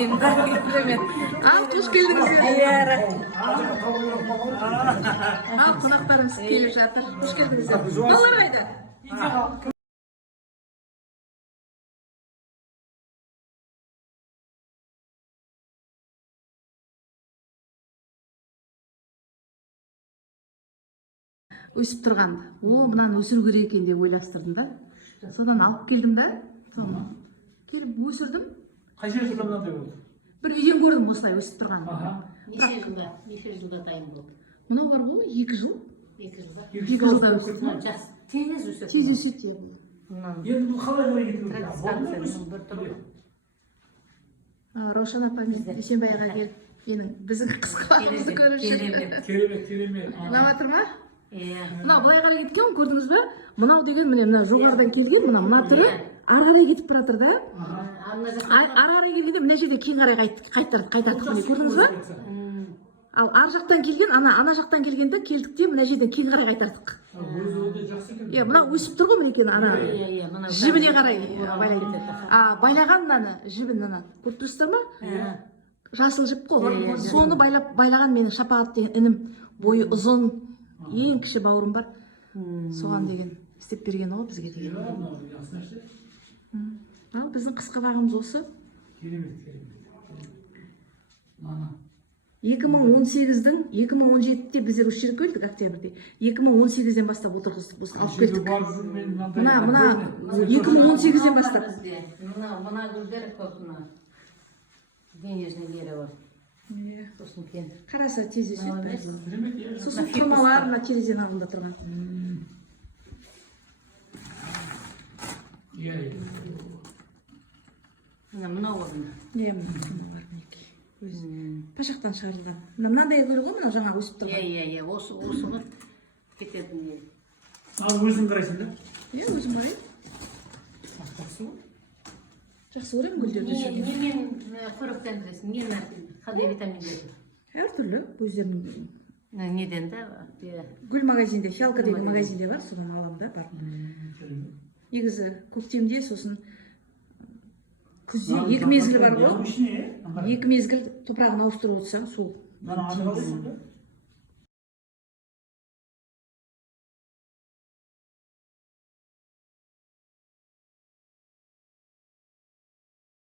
Керемет. Қош келдіңіздер. Қонақтарымыз келіп жатыр. Қош келдіңіздер. Балалар қайда? Өсіп тұрған. Мынаны өсіру керек екен деп ойластырдым да. Содан алып келдім да. Келіп өсірдім. Қанша жылда мынандай болды? Бір үйден көрдім осылай өсіп тұрған. Неше жылда дайын болды? Мынау бар ғой 2 жыл. 2 жылда. 2 жылда өсіп. Жақсы. Тез өседі. Тез өседі. Енді бұл қалай кетіп бір түрі. Раушан апамыз Дүйсенбайға келіп, біздің қысқаларымызды көріп жүр. Керемет. Ұнап ма? Мынау былай қарай кеткен, көрдіңіз бе? Мынау деген мына жоғарыдан келген, мына түрі ары қарай кетіп баратыр да. Ары қарай келгенде мына жерде кейін қарай қайтардық, көрдіңіз бе? Ал ар жақтан келген, ана жақтан келгенде келдік те мына жерден кейін қарай қайтардық. Мына өсіп тұр ғой мінекей, жібіне қарай байлайды. Байлаған мынаны жібін, көріп тұрсыздар ма? Жасыл жіп қой. Соны байлаған менің Шапағат деген інім, бойы ұзын, ең кіші бауырым бар. Соған деген істеп берген ғой бізге деген. Ал біздің қысқы бағымыз осы. 2018-2017-те біздер осы жерге келдік, октябрьде. 2018-ден бастап отырғыздық, алып келдік. Мына 2018-ден бастап. Мына гүлдер көп, денежный дерево. Қараса тез өседі. Сосын тұрмалар мына терезенің алдында тұрған. Мынау орында. Пашақтан шығарылған. Мынандай гүл ғой, мына жаңа өсіп тұрған. Осы ғой кететін дейін. Ал өзің қарайсың да? Өзім қарайым. Жақсы көремін гүлдерді. Немен қоректендіресің? Не нәрсен? Қандай витаминдер? Әртүрлі өздерінің. Неден да? Гүл магазинде, Фиалка деген магазинде бар, содан аламын да, бар. Негізі көктемде, сосын күзде 2 мезгіл бар ғой. 2 мезгіл топырағын ауыстырып отырсаң, су.